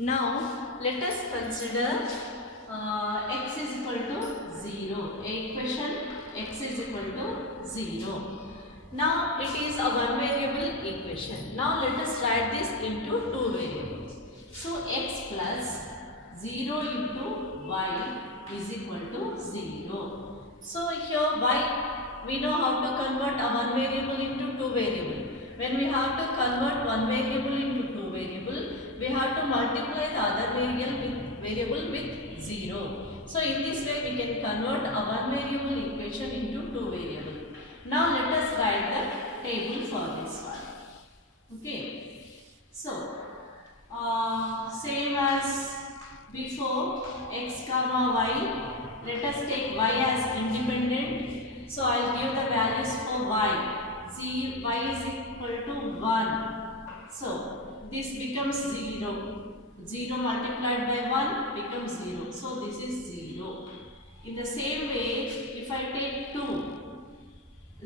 Now let us consider x is equal to 0. Equation x is equal to 0. Now it is a one variable equation. Now let us write this into two variables. So x plus 0 into y is equal to 0. So here y, we know how to convert a one variable into two variable. When we have to convert one variable into two variable, we have to multiply the other variable with 0. So in this way we can convert a one variable equation into two variable. Now let us write the table for this one. Okay. So same as before, x comma y. Let us take y as independent. So I will give the values for y. See, y is equal to 1. So this becomes 0. 0 multiplied by 1 becomes 0. So this is 0. In the same way, if I take 2,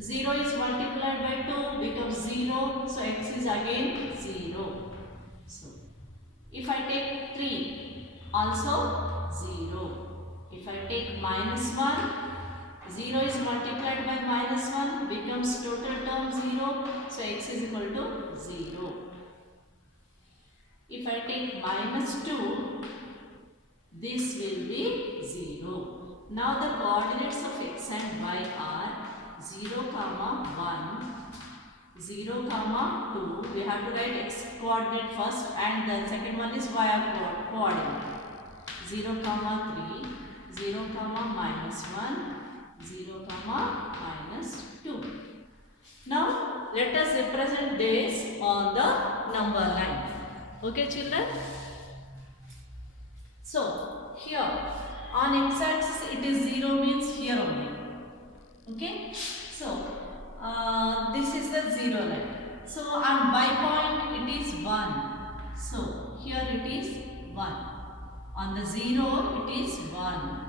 0 is multiplied by 2 becomes 0. So x is again 0. So if I take 3, also 0. If I take minus 1, 0 is multiplied by minus 1 becomes total term 0. So x is equal to 0. If I take minus 2, this will be 0. Now the coordinates of x and y are 0, 1, 0, 2. We have to write x coordinate first and the second one is y coordinate. 0, 3, 0, minus 1, 0, minus 2. Now let us represent this on the number line. Okay children? So here on x-axis it is 0 means here only. Okay? So this is the 0 line. So on y point it is 1. So here it is 1. On the 0 it is 1.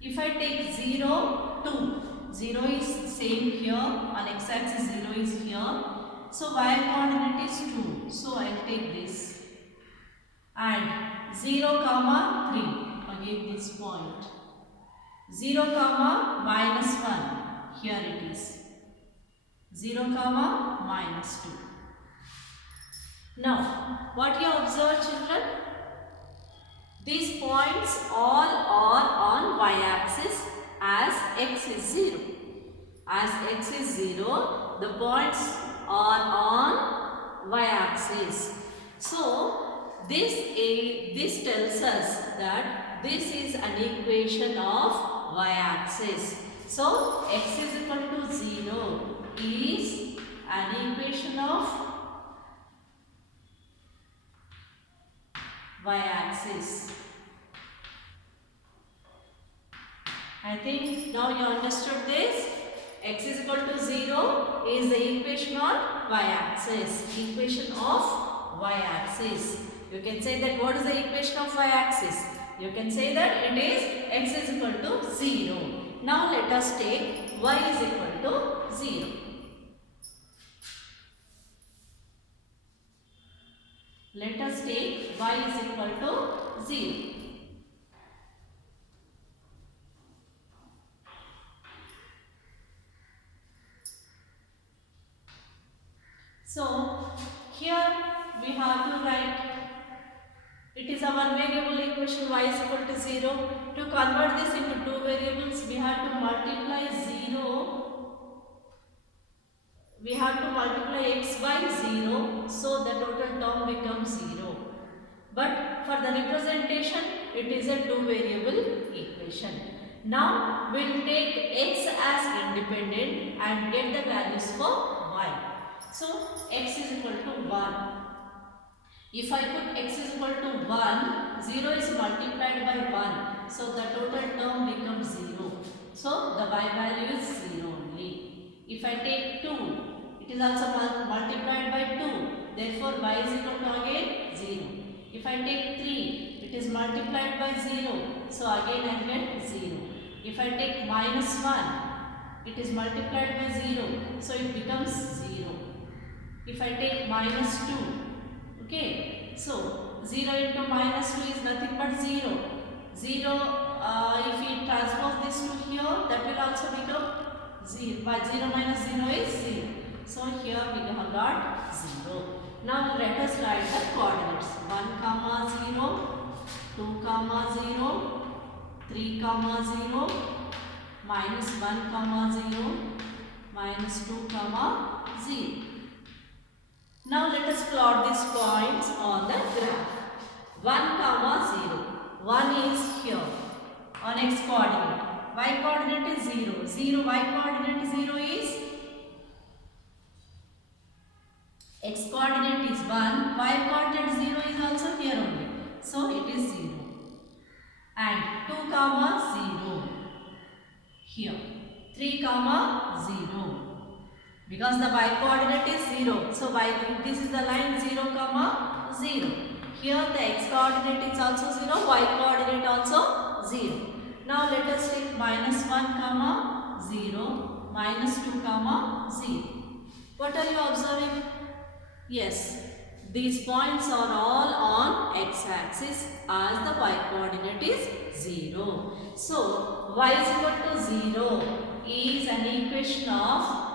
If I take 0, 2. 0 is same here. On x-axis 0 is here. So y coordinate is 2. So I will take this. And 0, 3. Again this point. 0, minus 1. Here it is. 0, minus 2. Now, what you observe children? These points all are on y-axis as x is 0. As x is 0, the points are on y-axis. So, this tells us that this is an equation of y-axis. So, x is equal to 0 is an equation of y-axis. I think now you understood this. X is equal to 0 is the equation on y-axis. Equation of y-axis. You can say that what is the equation of y-axis? You can say that it is x is equal to 0. Now let us take y is equal to 0. Let us take y is equal to 0. So, here we have to write, it is a one variable equation y is equal to 0. To convert this into two variables, we have to multiply 0. We have to multiply x by 0. So, the total term becomes 0. But for the representation, it is a two variable equation. Now, we will take x as independent and get the values for y. So, x is equal to 1. If I put x is equal to 1, 0 is multiplied by 1. So, the total term becomes 0. So, the y value is 0 only. If I take 2, it is also multiplied by 2. Therefore, y is equal to again 0. If I take 3, it is multiplied by 0. So, again I get 0. If I take minus 1, it is multiplied by 0. So, it becomes 0. If I take minus 2, Okay, so 0 into minus 2 is nothing but 0. 0, if we transpose this to here, that will also become 0. By 0 minus 0 is 0. So here we have got 0. Now let us write the coordinates. 1 comma 0, 2 comma 0, 3 comma 0, minus 1 comma 0, minus 2 comma 0. Now let us plot these points on the graph. 1 comma 0. 1 is here on x coordinate. Y coordinate is 0. 0 y coordinate 0 is x coordinate is 1. Y coordinate 0 is also here only. So it is 0. And 2 comma 0 here. 3 comma 0. Because the y coordinate is 0. So this is the line 0 comma 0. Here the x coordinate is also 0. Y coordinate also 0. Now let us take minus 1 comma 0. Minus 2 comma 0. What are you observing? Yes. These points are all on x-axis as the y coordinate is 0. So y is equal to 0 is an equation of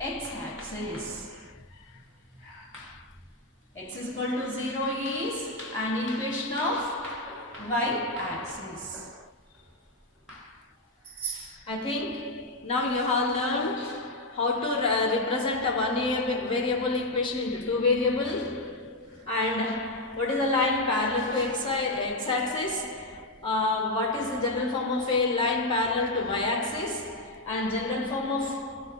x-axis. X is equal to 0 is an equation of y-axis. I think now you have learned how to represent a one variable equation into two variable, and what is a line parallel to x-axis, what is the general form of a line parallel to y-axis, and general form of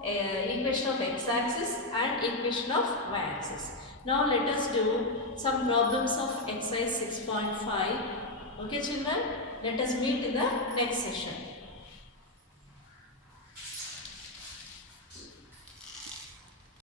equation of x-axis and equation of y-axis. Now let us do some problems of exercise 6.5. Okay children, let us meet in the next session.